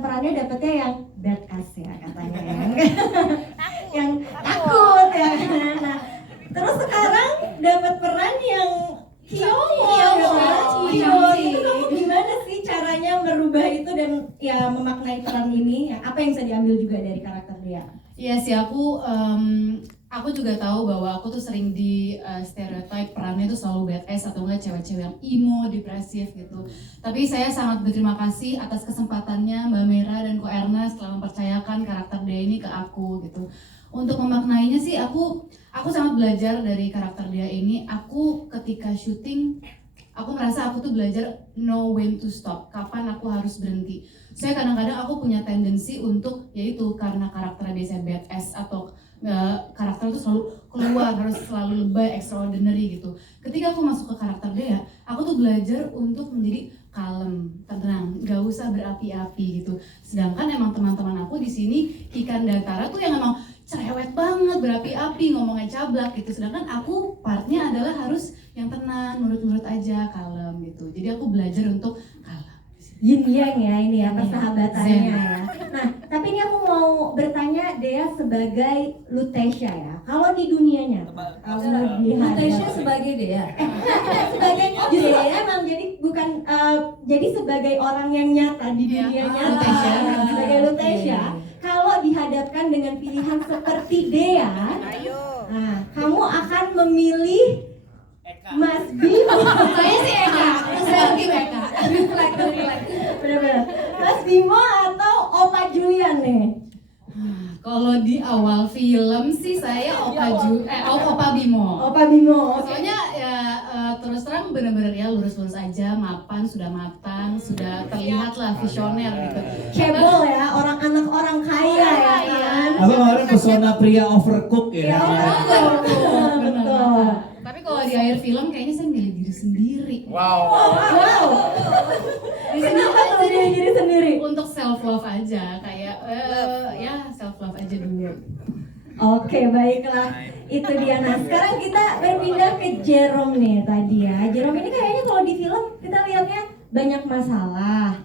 perannya dapetnya yang badass ya katanya ya. Yang takut ya. Nah, terus sekarang dapat peran yang Kiyomo itu kamu gimana sih caranya merubah itu dan ya memaknai peran ini? Apa yang bisa diambil juga dari karakter dia? Iya sih, aku juga tahu bahwa aku tuh sering di stereotype perannya tuh selalu badass atau enggak cewek-cewek yang emo, depresif gitu. Tapi saya sangat berterima kasih atas kesempatannya Mbak Mera dan Ko Ernest telah mempercayakan karakter dia ini ke aku gitu. Untuk memaknainya sih aku sangat belajar dari karakter dia ini. Aku ketika syuting aku merasa aku tuh belajar know when to stop, kapan aku harus berhenti. Saya kadang-kadang aku punya tendensi untuk yaitu karena karakternya biasanya badass atau karakter itu selalu keluar, harus selalu lebay, extraordinary gitu. Ketika aku masuk ke karakter dia, aku tuh belajar untuk menjadi kalem, tenang, gak usah berapi-api gitu. Sedangkan emang teman-teman aku di sini Kikan dan Tara tuh yang emang cerewet banget, berapi-api, ngomongnya cablak gitu. Sedangkan aku partnya adalah harus yang tenang, nurut-nurut aja, kalem gitu. Jadi aku belajar untuk kalem. Yin yang ya ini ya persahabatannya ya. Nah, tapi ini aku mau bertanya Dea sebagai Lutetia ya. Kalau di dunianya, kalau di Lutetia sebagai Dea. Sebagai justru emang jadi bukan jadi sebagai orang yang nyata di dunia nyata sebagai Lutetia. Kalau dihadapkan dengan pilihan seperti Dea, nah kamu akan memilih Mas Bimo. Saya sih Eka, saya lagi Eka. Benar-benar. Mas Bimo atau Opa Julian nih? Kalau di awal film sih saya Opa Bimo. Opa Bimo. Soalnya ya terus terang benar-benar ya lurus-lurus aja, mapan, sudah matang, sudah terlihat lah visioner gitu. Cebol ya, anak orang kaya ya kan. Apa kemarin pesona pria overcook ya? Betul. Tapi kalau di akhir film kayaknya saya milih diri sendiri. Wow. Kenapa tuh dia diri sendiri? Untuk self love aja, kayak ya self love aja dulu. Oke, baiklah. Itu dia. Nah, sekarang kita berpindah ke Jerome nih tadi ya. Jerome ini kayaknya kalau di film kita lihatnya banyak masalah.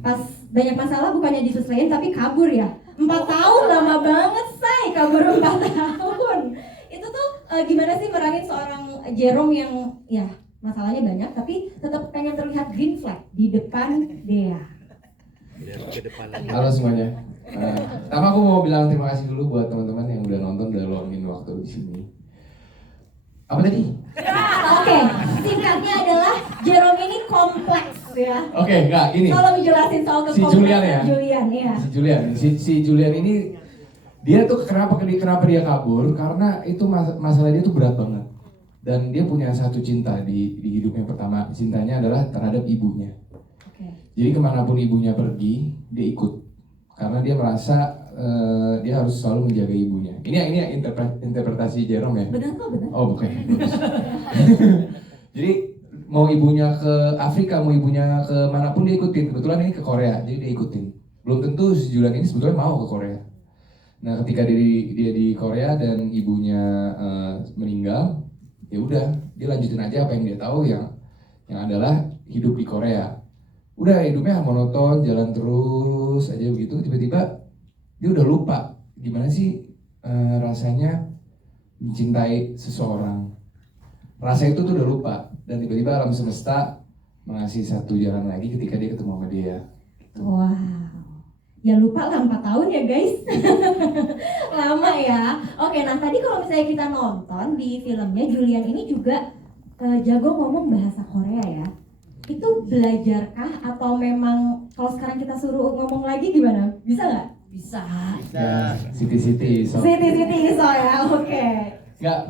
Pas banyak masalah bukannya diselesaikan tapi kabur ya. 4 tahun lama banget say, kabur 4 tahun. Itu tuh gimana sih meranin seorang Jerome yang ya masalahnya banyak tapi tetap pengen terlihat green flag di depan Dea. Halo semuanya. Pertama aku mau bilang terima kasih dulu buat teman-teman yang udah nonton, udah luangin waktu di sini. Apa tadi? Oke, singkatnya adalah Jerome ini kompleks ya. Oke, enggak gini. Tolong jelasin soal Si Julian ya. Julian ya. Si Julian ini dia tuh kenapa dia kabur? Karena itu masalah dia tuh berat banget. Dan dia punya satu cinta di hidupnya. Pertama, cintanya adalah terhadap ibunya. Jadi kemanapun ibunya pergi, dia ikut. Karena dia merasa dia harus selalu menjaga ibunya. Ini interpretasi Jerome ya? Benar kok, benar. Oh bukan. Jadi mau ibunya ke Afrika, mau ibunya ke manapun dia ikutin. Kebetulan ini ke Korea, jadi dia ikutin. Belum tentu si Julian ini sebetulnya mau ke Korea. Nah ketika dia di Korea dan ibunya meninggal, ya udah dia lanjutin aja apa yang dia tahu yang adalah hidup di Korea. Udah hidupnya monoton, jalan terus aja begitu. Tiba-tiba dia udah lupa gimana sih rasanya mencintai seseorang. Rasa itu tuh udah lupa dan tiba-tiba alam semesta mengasih satu jalan lagi ketika dia ketemu sama dia. Wow. Ya lupa lah 4 tahun ya guys. Lama ya. Oke, nah tadi kalau misalnya kita nonton di filmnya Julian ini juga jago ngomong bahasa Korea ya. Itu belajarkah atau memang kalau sekarang kita suruh ngomong lagi gimana? Bisa nggak? Bisa. Ya, Siti iso. Siti iso ya, oke. Nggak,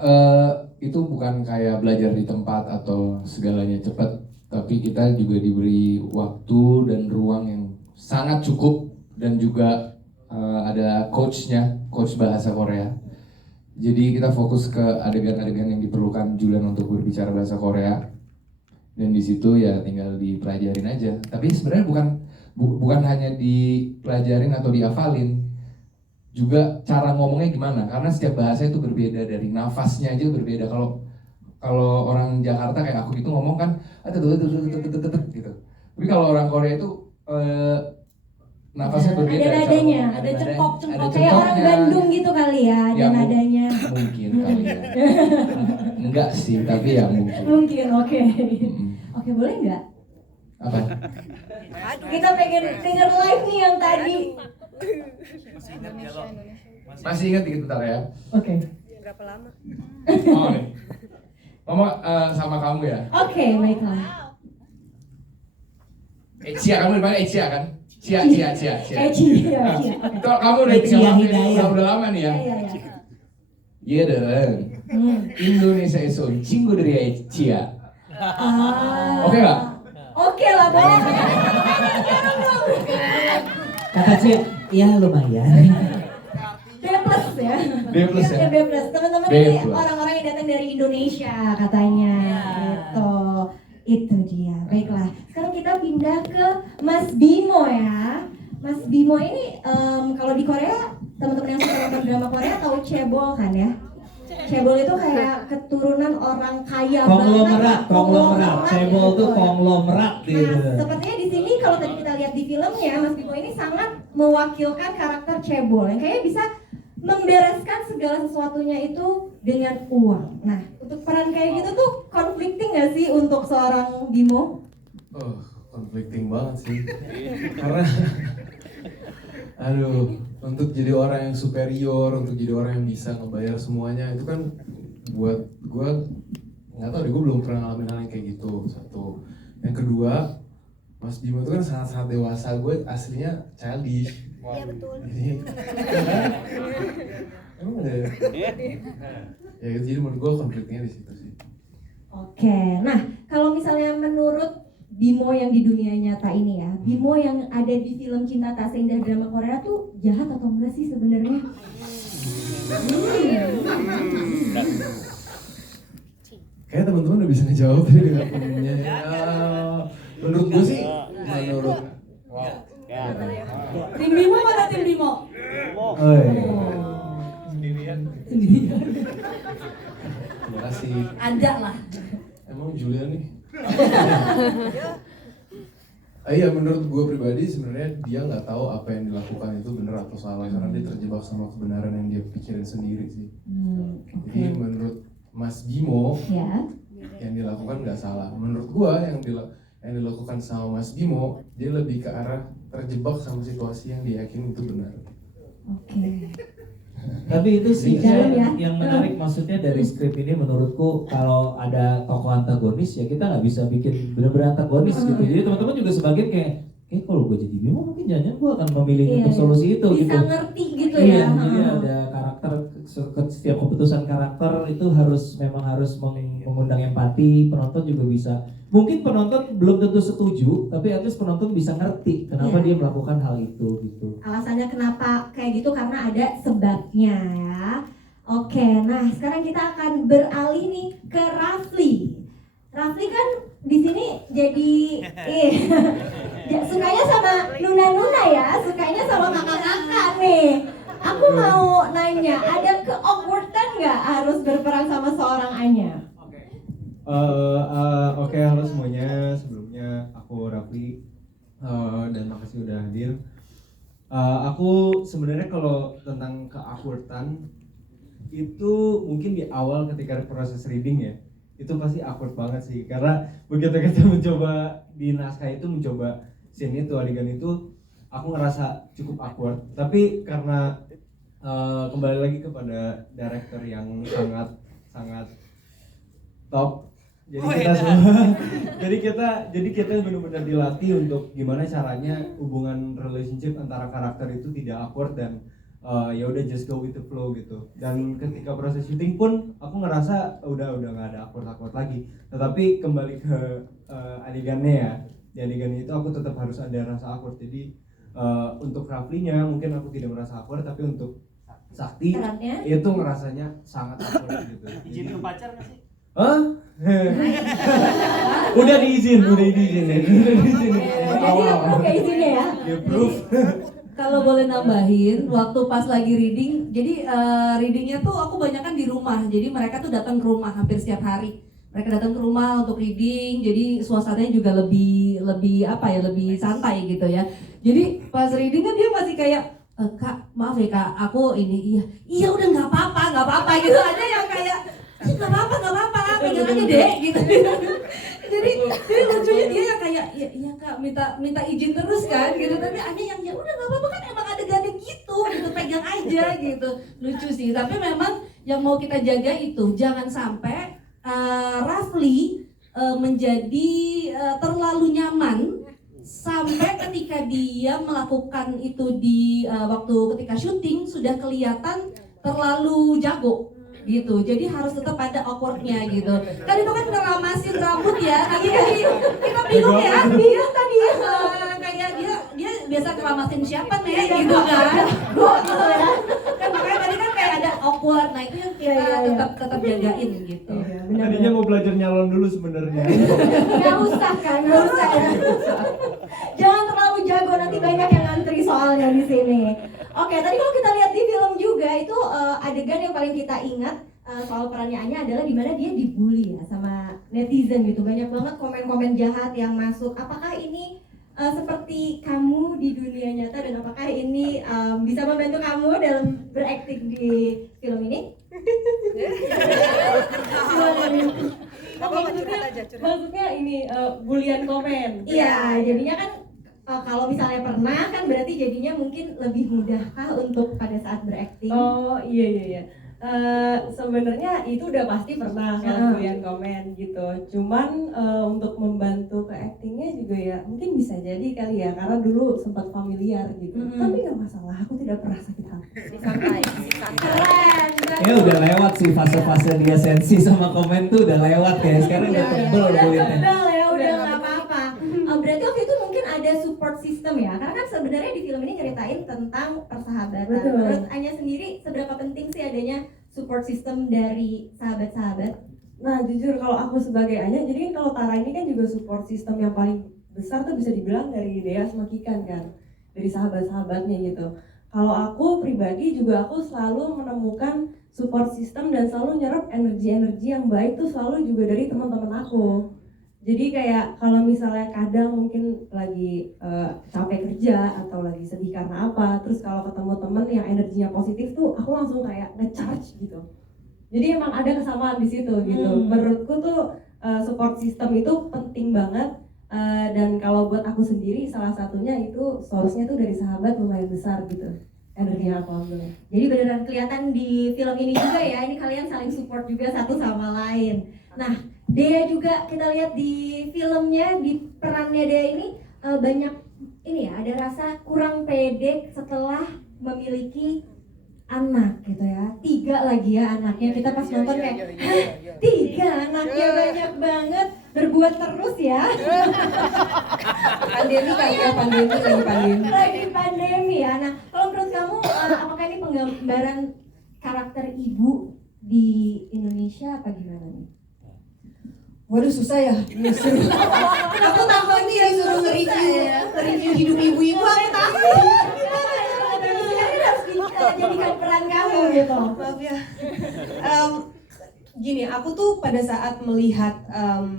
itu bukan kayak belajar di tempat atau segalanya cepat, tapi kita juga diberi waktu dan ruang yang sangat cukup dan juga ada coach bahasa Korea. Jadi kita fokus ke adegan-adegan yang diperlukan Julian untuk berbicara bahasa Korea. Dan di situ ya tinggal dipelajarin aja. Tapi sebenarnya bukan hanya dipelajarin atau dihafalin, juga cara ngomongnya gimana. Karena setiap bahasa itu berbeda, dari nafasnya aja berbeda. Kalau orang Jakarta kayak aku gitu ngomong kan gitu. Tapi kalau orang Korea itu nafasnya berbeda. Ada nadanya, cara- ada cengkok-cengkok ada kayak orang cengkoknya. Bandung gitu kali ya, ada Ya, nadanya. Mungkin kali ya. Enggak sih, tapi ya mungkin. Mungkin, oke. Mm-mm. Oke, boleh nggak? Apa? Kita pengen denger live nih yang tadi. Masih ingat dikit bentar ya? Oke. Berapa lama? Oh nih. Mama sama kamu ya? Oke, baiklah. Cia, kamu dipanggil Cia kan? Cia. Cia. Nah, Oke. kalau kamu udah Cia tinggal Hidayah. udah lama nih ya? Iya. Iya dong. Indonesia itu cinggu dari Cia. Oke nggak? Oke lah, boleh. Kata Cia, iya lumayan. B plus ya. B plus ya? B plus. Teman-teman B ini plus. orang-orang yang datang dari Indonesia katanya. Gitu. Itu dia. Baiklah. Sekarang kita pindah ke Mas Bimo ya. Mas Bimo ini kalau di Korea, teman-teman yang suka nonton drama Korea tahu cebol kan ya? Cebol itu kayak keturunan orang kaya Konglomerat. Konglomerat Cebol tuh gitu. konglomerat gitu. Nah, sepertinya di sini kalau tadi kita lihat di filmnya, Mas Bimo ini sangat mewakilkan karakter cebol yang kayaknya bisa membereskan segala sesuatunya itu dengan uang. Nah, untuk peran kayak gitu tuh conflicting nggak sih untuk seorang Bimo? Oh, conflicting banget sih. Karena aduh, untuk jadi orang yang superior, untuk jadi orang yang bisa ngebayar semuanya itu kan buat gue nggak tahu deh, gue belum pernah ngalamin hal yang kayak gitu. Satu, yang kedua, Mas Bimo itu kan sangat-sangat dewasa, gue aslinya childish. Iya betul. Jadi, emang ada ya? Ya gitu, jadi menurut gue konfliknya di situ sih. Oke, nah kalau misalnya menurut Bimo yang di dunia nyata ini ya, Bimo yang ada di film Cinta Tak Seindah Drama Korea tuh jahat atau enggak sih sebenarnya? Kayak teman-teman udah bisa ngejawab tadi dengan penuhnya ya. Menurut gue sih, menurut Tim Bimo mana tim Bimo? terima kasih. Ada lah. Emang Julian nih? Iya, menurut gue pribadi sebenarnya dia nggak tahu apa yang dilakukan itu benar atau salah karena dia terjebak sama kebenaran yang dia pikirin sendiri sih. Jadi menurut Mas Bimo Ya. yang dilakukan nggak salah. Menurut gue yang dilakukan sama Mas Bimo dia lebih ke arah terjebak sama situasi yang dia yakin itu benar. Oke. Tapi itu sih Dalam ya. yang menarik maksudnya dari skrip ini menurutku kalau ada tokoh antagonis ya kita nggak bisa bikin benar-benar antagonis gitu. Jadi teman-teman juga sebagian kayak kalau gue jadi Bimo mungkin jangan gue akan memilih Iya, untuk iya. solusi itu Bisa gitu. ngerti gitu Iya, ya. jadi ada karakter setiap keputusan karakter itu harus mengundang empati, penonton juga bisa. Mungkin penonton belum tentu setuju, tapi at least penonton bisa ngerti kenapa Iya. dia melakukan hal itu gitu. Alasannya kenapa kayak gitu karena ada sebabnya ya. Oke, nah sekarang kita akan beralih nih ke Rafli. Rafli kan di sini jadi sukanya sama nuna-nuna ya, sukanya sama kakak-kakak nih. Aku mau nanya, ada ke-awkwardan nggak harus berperan sama seorang Anya? Oke, halo semuanya. Sebelumnya aku Rafli dan makasih udah hadir. Aku sebenarnya kalau tentang keawkwardan itu mungkin di awal ketika proses reading ya, itu pasti awkward banget sih karena begitu kita mencoba di naskah itu mencoba scene itu adegan itu aku ngerasa cukup awkward. Tapi karena kembali lagi kepada director yang sangat top. Jadi kita benar-benar dilatih untuk gimana caranya hubungan relationship antara karakter itu tidak awkward dan ya udah just go with the flow gitu. Dan ketika proses syuting pun aku ngerasa udah nggak ada awkward lagi. Tetapi kembali ke adegannya ya, di adegan itu aku tetap harus ada rasa awkward. Jadi untuk Raflinya mungkin aku tidak merasa awkward, tapi untuk Sakti Perannya? itu ngerasanya sangat awkward gitu. Izin ke pacar nggak sih? Hah? udah diizin ya. Jadi kayak izinnya ya. Di-approve. Kalau boleh nambahin, waktu pas lagi reading, jadi readingnya tuh aku banyak kan di rumah. Jadi mereka tuh datang ke rumah hampir setiap hari. Mereka datang ke rumah untuk reading, jadi suasananya juga lebih santai gitu ya. Jadi pas reading kan dia masih kayak Kak, maaf ya Kak, aku ini iya udah nggak apa-apa gitu. Ada yang kayak nggak apa-apa, pegang aja deh gitu. jadi lucunya dia yang kayak iya Kak, minta izin terus kan gitu. Tapi ada yang ya udah nggak apa-apa kan, emang ada gitu, pegang aja gitu. Lucu sih. Tapi memang yang mau kita jaga itu jangan sampai Rafli menjadi terlalu nyaman sampai ketika dia melakukan itu di waktu ketika syuting sudah kelihatan terlalu jago gitu. Jadi harus tetap ada awkwardnya gitu. Kan itu kan ngeramasin rambut ya. Nanti kita bingung ya. Dia tadi kayak dia biasa ngeramasin siapa nih gitu kan. Gitu ya. Kan makanya tadi kan kayak ada awkward. Nah itu yang kita tetap jagain gitu. Tadinya mau belajar nyalon dulu sebenarnya. Nggak usah kan, nggak usah ya. Jangan terlalu jago, nanti banyak yang ngantri soalnya di sini. Oke, tadi kalau kita lihat di film juga itu adegan yang paling kita ingat soal perannya Anya adalah dimana dia dibully ya sama netizen gitu. Banyak banget komen-komen jahat yang masuk. Apakah ini seperti kamu di dunia nyata dan apakah ini bisa membantu kamu dalam berakting di film ini? Maksudnya ini bulian komen. Iya, jadinya kan kalau misalnya pernah kan berarti jadinya mungkin lebih mudahkah untuk pada saat berakting? Oh iya. Sebenarnya itu udah pasti pernah kan bulian komen gitu. Cuman untuk membantu ke actingnya juga ya mungkin bisa jadi kali ya karena dulu sempat familiar gitu. Tapi nggak masalah, aku tidak pernah sakit hati. Keren. Ya udah lewat sih fase-fase dia sensi sama komen tuh udah lewat ya. Sekarang udah tebel kulitnya. Udah nggak apa-apa. Berarti waktu itu mungkin ada support system ya, karena kan sebenarnya di film ini nyeritain tentang persahabatan. Betul. Menurut Anya sendiri seberapa penting sih adanya support system dari sahabat-sahabat? Nah jujur kalau aku sebagai Anya, jadi kan kalau Tara ini kan juga support system yang paling besar tuh bisa dibilang dari Dea sama Kikan kan, dari sahabat-sahabatnya gitu. Kalau aku pribadi juga aku selalu menemukan support system dan selalu nyerap energi-energi yang baik tuh selalu juga dari teman-teman aku. Jadi kayak kalau misalnya kadang mungkin lagi capek kerja atau lagi sedih karena apa, terus kalau ketemu temen yang energinya positif tuh aku langsung kayak nge-charge gitu. Jadi emang ada kesamaan di situ gitu. Menurutku tuh support system itu penting banget dan kalau buat aku sendiri salah satunya itu source-nya tuh dari sahabat lumayan besar gitu. Energinya aku ambil. Jadi beneran kelihatan di film ini juga ya, ini kalian saling support juga satu sama lain. Nah, Dea juga kita lihat di filmnya, di perannya Dea ini banyak ini ya, ada rasa kurang pede setelah memiliki anak gitu ya. 3 lagi ya anaknya, kita pas nonton kayak 3 anaknya banyak banget, berbuat terus ya. Pandemi kali ya, Lagi pandemi ya. Nah, kalau menurut kamu apakah ini penggambaran karakter ibu di Indonesia apa gimana nih? Waduh susah ya. Aku tambah nih disuruh nge-review hidup ibu-ibu aku takut. Harus dijadikan peran kamu gitu. Maaf ya. Gini, aku tuh pada saat melihat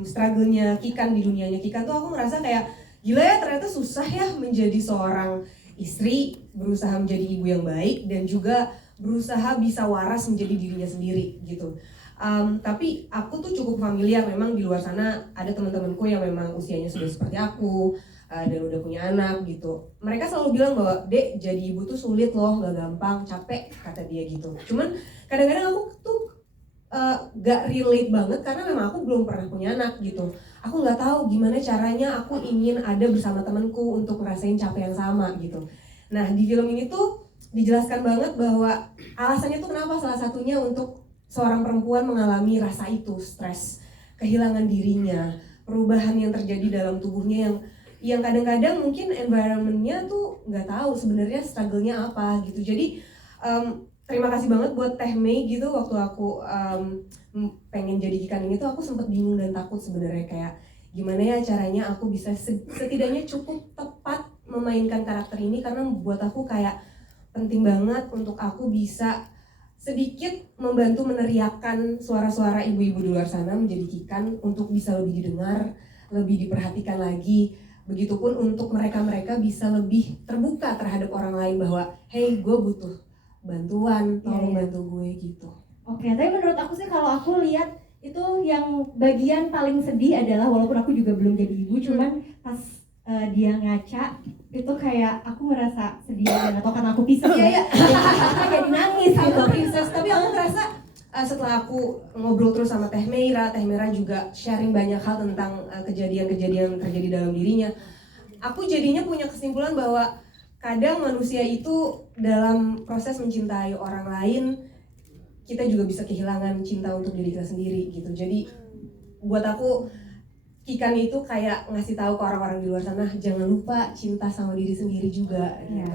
struggle-nya Kikan di dunianya Kikan tuh aku ngerasa kayak gila ya, ternyata susah ya menjadi seorang istri, berusaha menjadi ibu yang baik dan juga berusaha bisa waras menjadi dirinya sendiri gitu. Tapi aku tuh cukup familiar, memang di luar sana ada teman-temanku yang memang usianya sudah seperti aku dan udah punya anak gitu. Mereka selalu bilang bahwa Dek, jadi ibu tuh sulit loh, gak gampang, capek kata dia gitu. Cuman kadang-kadang aku tuh gak relate banget karena memang aku belum pernah punya anak gitu. Aku gak tahu gimana caranya aku ingin ada bersama temanku untuk ngerasain capek yang sama gitu. Nah di film ini tuh dijelaskan banget bahwa alasannya tuh kenapa salah satunya untuk seorang perempuan mengalami rasa itu, stres, kehilangan dirinya, perubahan yang terjadi dalam tubuhnya yang kadang-kadang mungkin environment-nya tuh nggak tahu sebenarnya struggle-nya apa gitu. Jadi terima kasih banget buat Teh Mei gitu, waktu aku pengen jadi Kikan ini tuh aku sempet bingung dan takut sebenarnya kayak gimana ya caranya aku bisa setidaknya cukup tepat memainkan karakter ini, karena buat aku kayak penting banget untuk aku bisa sedikit membantu meneriakkan suara-suara ibu-ibu di luar sana menjadi Kikan untuk bisa lebih didengar, lebih diperhatikan lagi. begitupun untuk mereka bisa lebih terbuka terhadap orang lain bahwa hey gue butuh bantuan, tolong bantu gue gitu. Oke, tapi menurut aku sih kalau aku lihat itu yang bagian paling sedih adalah walaupun aku juga belum jadi ibu, cuman pas dia ngaca itu kayak aku merasa sedih dan atau karena aku pisah Iya. aku jadi nangis Aku gitu. princess, tapi aku ngerasa setelah aku ngobrol terus sama Teh Meira juga sharing banyak hal tentang kejadian-kejadian yang terjadi dalam dirinya. Aku jadinya punya kesimpulan bahwa kadang manusia itu dalam proses mencintai orang lain, kita juga bisa kehilangan cinta untuk diri kita sendiri gitu. Jadi buat aku Kikan itu kayak ngasih tahu ke orang-orang di luar sana, jangan lupa cinta sama diri sendiri juga. Ya.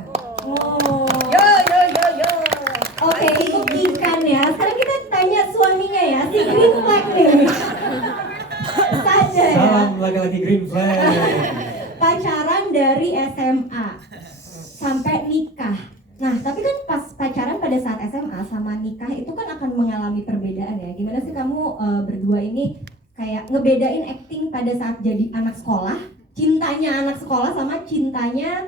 Oh. Yo. Oke, itu Kikan ya. Sekarang kita tanya suaminya ya, si Green Flag nih. Saja ya. Salam laki-laki green flag. Pacaran dari SMA sampai nikah. Nah, tapi kan pas pacaran pada saat SMA sama nikah itu kan akan mengalami perbedaan ya. Gimana sih kamu berdua ini kayak ngebedain acting pada saat jadi anak sekolah, cintanya anak sekolah sama cintanya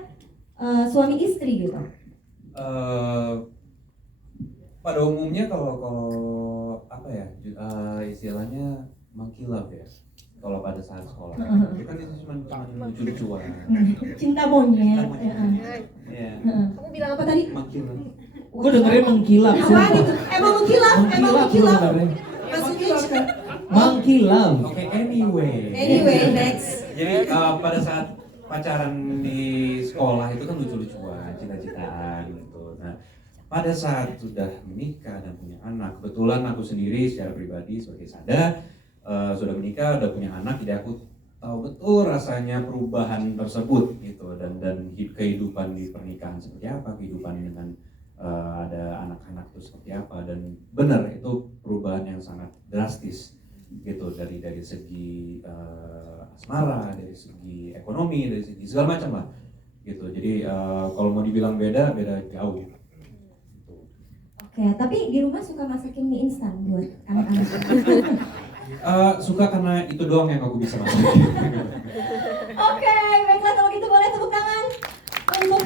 suami istri gitu? Pada umumnya kalau apa ya istilahnya mengkilap ya. Kalau pada saat sekolah, itu kan itu cuma lucu-lucuan. Cinta monyet. Iya. Kamu bilang apa tadi? Mengkilap. Gue dengerin mengkilap. Apaan itu? Emang mengkilap? Maksudnya Mengkilap. Oke, anyway, next. Jadi pada saat pacaran di sekolah itu kan lucu-lucuan, cita-citaan gitu. Nah, pada saat sudah menikah dan punya anak, kebetulan aku sendiri secara pribadi sebagai Sada sudah menikah, udah punya anak, jadi aku tahu betul rasanya perubahan tersebut gitu dan kehidupan di pernikahan seperti apa, kehidupan dengan ada anak-anak itu seperti apa, dan benar itu perubahan yang sangat drastis gitu dari segi asmara, dari segi ekonomi, dari segi segala macam lah gitu. Jadi kalau mau dibilang beda jauh. Oke, tapi di rumah suka masakin mie instan buat anak-anak. Suka karena itu doang yang aku bisa masak. Oke, baiklah kalau gitu boleh tepuk tangan untuk